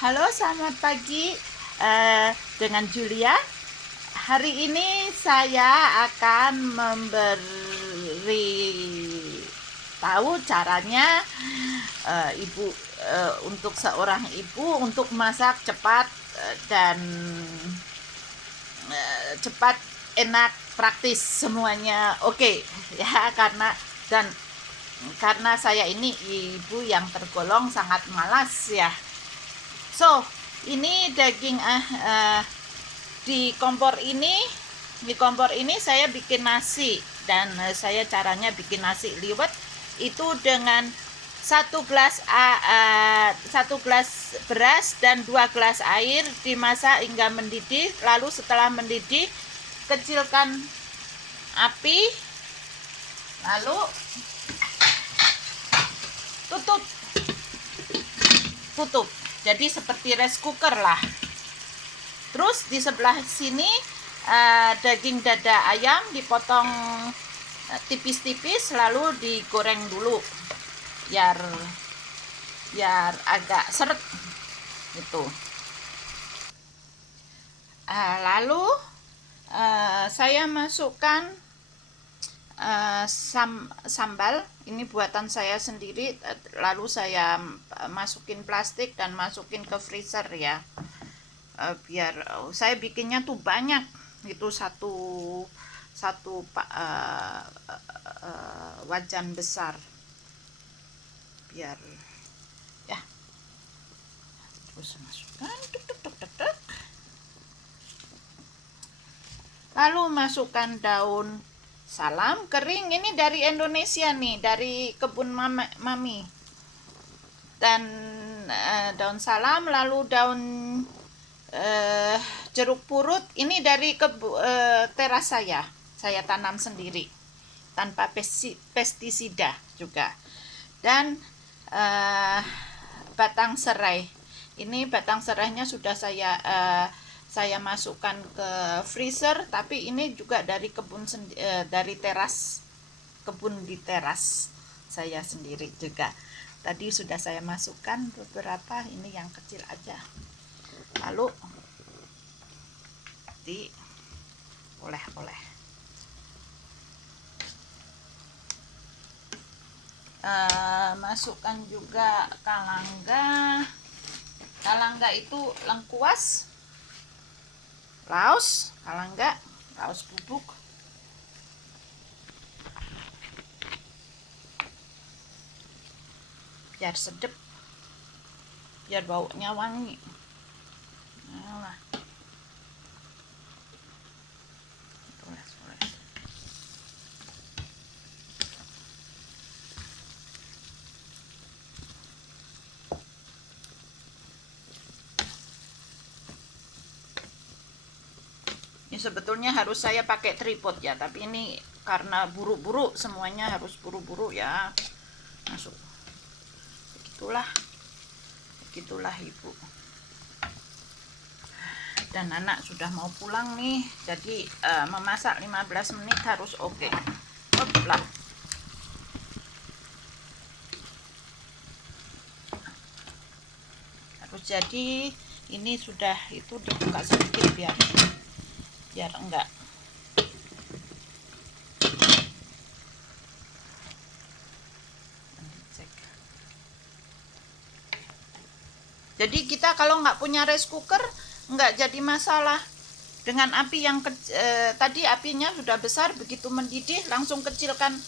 Halo, selamat pagi dengan Julia. Hari ini saya akan memberi tahu caranya ibu untuk seorang ibu untuk masak cepat dan cepat, enak, praktis semuanya. Oke, ya karena saya ini ibu yang tergolong sangat malas ya. So, ini daging di kompor ini saya bikin nasi dan saya caranya bikin nasi liwet itu dengan satu gelas beras dan 2 gelas air dimasak hingga mendidih. Lalu setelah mendidih kecilkan api, lalu tutup jadi seperti rice cooker lah. Terus di sebelah sini daging dada ayam dipotong tipis-tipis lalu digoreng dulu biar agak seret gitu. Lalu saya masukkan sambal, ini buatan saya sendiri, lalu saya masukin plastik dan masukin ke freezer ya, biar saya bikinnya tuh banyak itu satu wajan besar biar ya. Terus masukkan lalu masukkan daun salam kering, ini dari Indonesia nih, dari kebun mami, dan daun salam, lalu daun jeruk purut, ini dari teras saya tanam sendiri tanpa pestisida juga. Dan batang serai, ini batang serainya sudah saya masukkan ke freezer, tapi ini juga dari dari kebun di teras saya sendiri juga. Tadi sudah saya masukkan beberapa, ini yang kecil aja. Lalu oleh-oleh masukkan juga kalangga itu lengkuas, laos bubuk, biar sedap, biar baunya wangi. Nah, ini sebetulnya harus saya pakai tripod ya, tapi ini karena buru-buru, semuanya harus buru-buru ya. Masuk. Begitulah ibu. Dan anak sudah mau pulang nih, jadi memasak 15 menit harus oke. Hoplah. Harus jadi, ini sudah itu dibuka sedikit biar enggak. Jadi kita kalau nggak punya rice cooker nggak jadi masalah. Dengan api yang tadi apinya sudah besar, begitu mendidih langsung kecilkan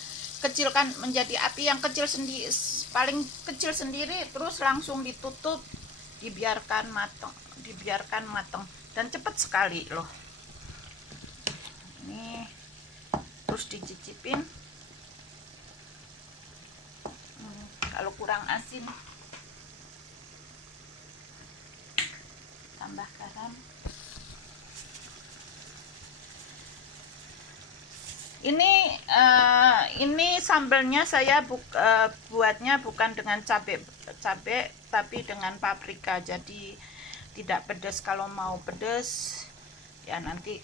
menjadi api yang kecil sendiri, paling kecil sendiri, terus langsung ditutup, dibiarkan matang dan cepat sekali loh. Ini terus dicicipin. Kalau kurang asin tambah garam. Ini sambalnya saya buatnya bukan dengan cabai tapi dengan paprika, jadi tidak pedas. Kalau mau pedas ya nanti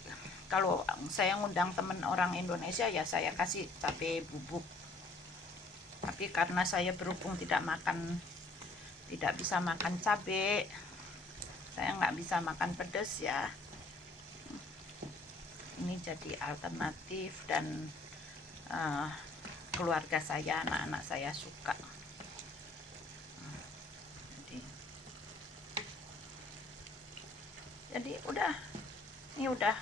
kalau saya ngundang temen orang Indonesia ya saya kasih cabai bubuk, tapi karena saya berhubung tidak bisa makan cabai, Saya nggak bisa makan pedas ya. Ini jadi alternatif dan keluarga saya, anak-anak saya suka. Jadi udah, ini udah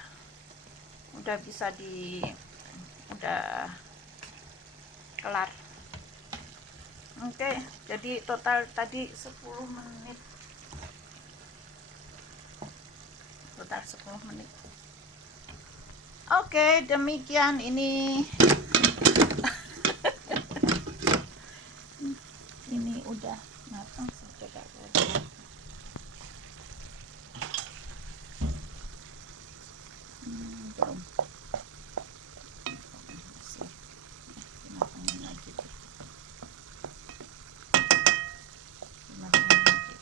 bisa udah kelar. Oke, jadi total tadi 10 menit. Total 10 menit. Oke, demikian ini. Ini udah matang, saya coba lagi. Belum. Dimatangin lagi. Dimatangin lagi.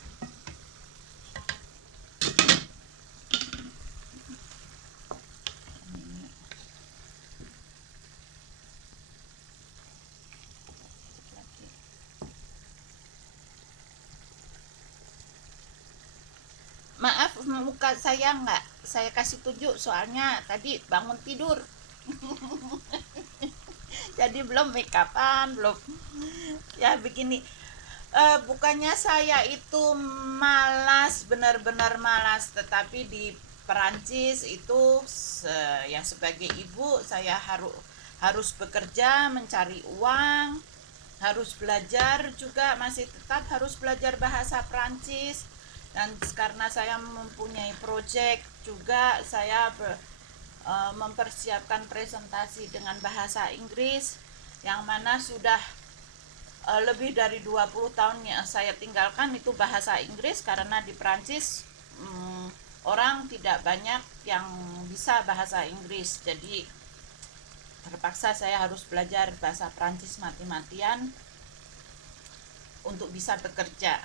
Maaf, muka saya nggak saya kasih tunjuk soalnya tadi bangun tidur. Jadi belum make upan, belum ya begini. Bukannya saya itu malas, benar-benar malas, tetapi di Perancis itu ya sebagai ibu saya harus bekerja mencari uang, harus belajar juga, masih tetap harus belajar bahasa Perancis. Dan karena saya mempunyai proyek juga, saya mempersiapkan presentasi dengan bahasa Inggris yang mana sudah lebih dari 20 tahun yang saya tinggalkan itu bahasa Inggris, karena di Perancis orang tidak banyak yang bisa bahasa Inggris. Jadi terpaksa saya harus belajar bahasa Perancis mati-matian untuk bisa bekerja.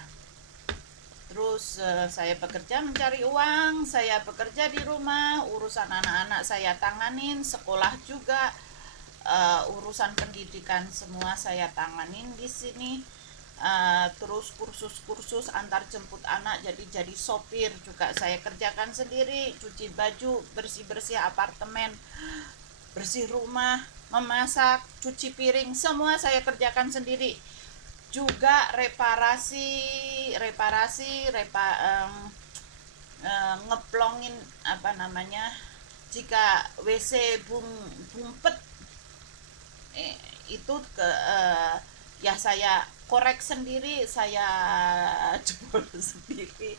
Terus saya bekerja mencari uang, saya bekerja di rumah, urusan anak-anak saya tanganin, sekolah juga, urusan pendidikan semua saya tanganin di sini. Terus kursus-kursus antar jemput anak, jadi sopir juga saya kerjakan sendiri, cuci baju, bersih-bersih apartemen, bersih rumah, memasak, cuci piring, semua saya kerjakan sendiri. Juga ngeplongin apa namanya, jika WC bumpet itu ya saya korek sendiri, saya jebol sendiri,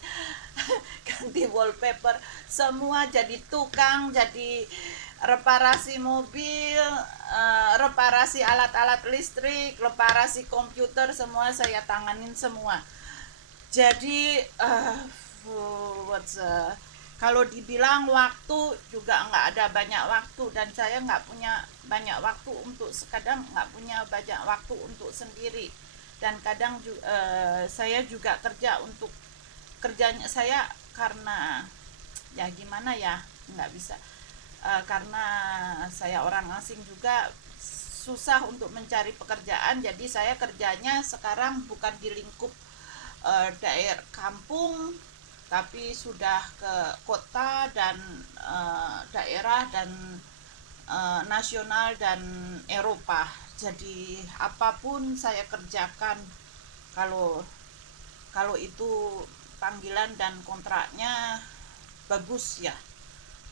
ganti wallpaper semua, jadi tukang, jadi reparasi mobil, reparasi alat-alat listrik, reparasi komputer, semua saya tanganin semua. Jadi kalau dibilang waktu juga nggak ada banyak waktu, dan saya nggak punya banyak waktu untuk, kadang nggak punya banyak waktu untuk sendiri. Dan kadang saya juga kerja untuk kerjanya saya, karena ya gimana ya, nggak bisa, karena saya orang asing juga susah untuk mencari pekerjaan. Jadi saya kerjanya sekarang bukan di lingkup daerah kampung, tapi sudah ke kota dan daerah dan nasional dan Eropa. Jadi apapun saya kerjakan, kalau itu panggilan dan kontraknya bagus ya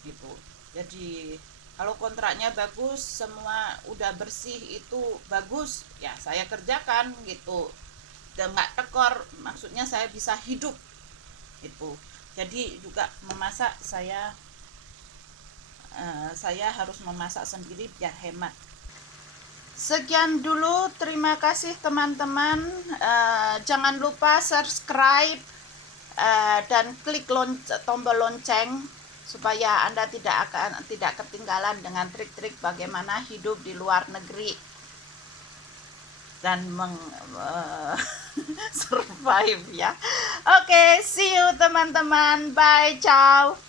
gitu. Jadi kalau kontraknya bagus, semua udah bersih, itu bagus ya, saya kerjakan gitu. Dan nggak tekor, maksudnya saya bisa hidup itu. Jadi juga memasak, saya harus memasak sendiri biar hemat. Sekian dulu, terima kasih teman-teman. Jangan lupa subscribe dan klik tombol lonceng supaya Anda tidak ketinggalan dengan trik-trik bagaimana hidup di luar negeri dan survive ya. Oke, see you teman-teman. Bye, ciao.